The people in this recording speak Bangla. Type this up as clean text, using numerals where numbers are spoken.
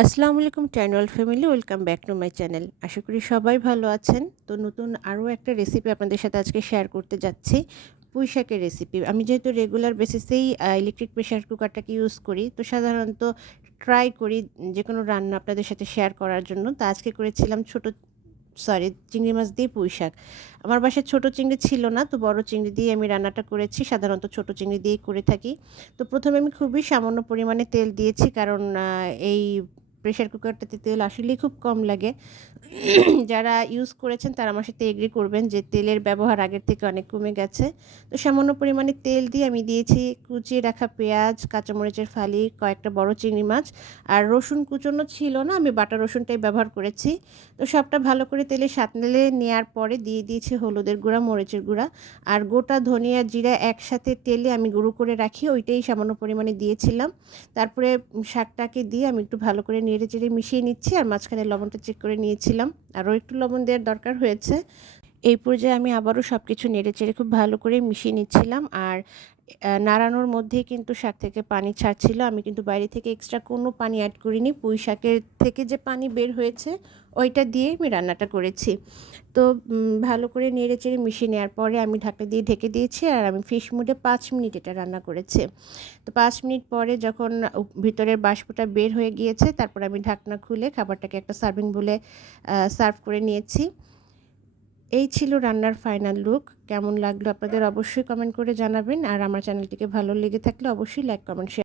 আসসালামু আলাইকুম ট্যানুয়াল family, welcome back to my channel. আশা করি সবাই ভালো আছেন। তো নতুন আরও একটা রেসিপি আপনাদের সাথে আজকে শেয়ার করতে যাচ্ছি, পুঁই শাকের রেসিপি। আমি যেহেতু রেগুলার বেসিসেই ইলেকট্রিক প্রেশার কুকারটাকে ইউজ করি, তো সাধারণত ট্রাই করি যে কোনো রান্না আপনাদের সাথে শেয়ার করার জন্য। তো আজকে করেছিলাম চিংড়ি মাছ দিয়ে পুঁই শাক। আমার বাসায় ছোট চিংড়ি ছিল না, তো বড় চিংড়ি দিয়ে আমি রান্নাটা করেছি। সাধারণত ছোট চিংড়ি দিয়েই করে থাকি। তো প্রথমে আমি খুবই সামান্য পরিমাণে তেল দিয়েছি, কারণ এই প্রেশার কুকারটাতে তেল আসলেই খুব কম লাগে। যারা ইউজ করেছেন তারা আমার সাথে এগ্রি করবেন যে তেলের ব্যবহার আগের থেকে অনেক কমে গেছে। তো সামান্য পরিমাণে তেল দিয়ে আমি দিয়েছি কুচিয়ে রাখা পেঁয়াজ, কাঁচামরিচের ফালি, কয়েকটা বড় চিংড়ি মাছ, আর রসুন কুচোনো ছিল না, আমি বাটা রসুনটাই ব্যবহার করেছি। তো সবটা ভালো করে তেলে সাঁতলে নেওয়ার পরে দিয়ে দিয়েছি হলুদের গুঁড়া, মরিচের গুঁড়া, আর গোটা ধনিয়া জিরা একসাথে তেলে আমি গুঁড়ো করে রাখি, ওইটাই সামান্য পরিমাণে দিয়েছিলাম। তারপরে শাকটাকে দিয়ে আমি একটু ভালো করে নেড়ে চেড়ে মিশিয়ে নিচ্ছি, আর মাঝখানে লবণটা চেক করে নিয়েছিলাম, আরও একটু লবণ দেওয়ার দরকার হয়েছে। এই পর্যায়ে আমি আবারও সব কিছু নেড়ে চেড়ে খুব ভালো করে মিশিয়ে নিচ্ছিলাম, আর নাড়ানোর মধ্যেই কিন্তু শাক থেকে পানি ছাড়ছিল। আমি কিন্তু বাইরে থেকে এক্সট্রা কোনো পানি অ্যাড করিনি, পুঁই শাকের থেকে যে পানি বের হয়েছে ওইটা দিয়েই আমি রান্নাটা করেছি। তো ভালো করে নেড়ে চেড়ে মিশিয়ে নেওয়ার পরে আমি ঢাকনা দিয়ে ঢেকে দিয়েছি, আর আমি ফিশ মুডে 5 মিনিট এটা রান্না করেছি। তো 5 মিনিট পরে যখন ভিতরের বাষ্পটা বের হয়ে গিয়েছে, তারপর আমি ঢাকনা খুলে খাবারটাকে একটা সার্ভিং বলে সার্ভ করে নিয়েছি। এই ছিল রান্নার ফাইনাল লুক। কেমন লাগলো আপনাদের অবশ্যই কমেন্ট করে জানাবেন, আর আমার চ্যানেলটিকে ভালো লেগে থাকলে অবশ্যই লাইক, কমেন্ট, শেয়ার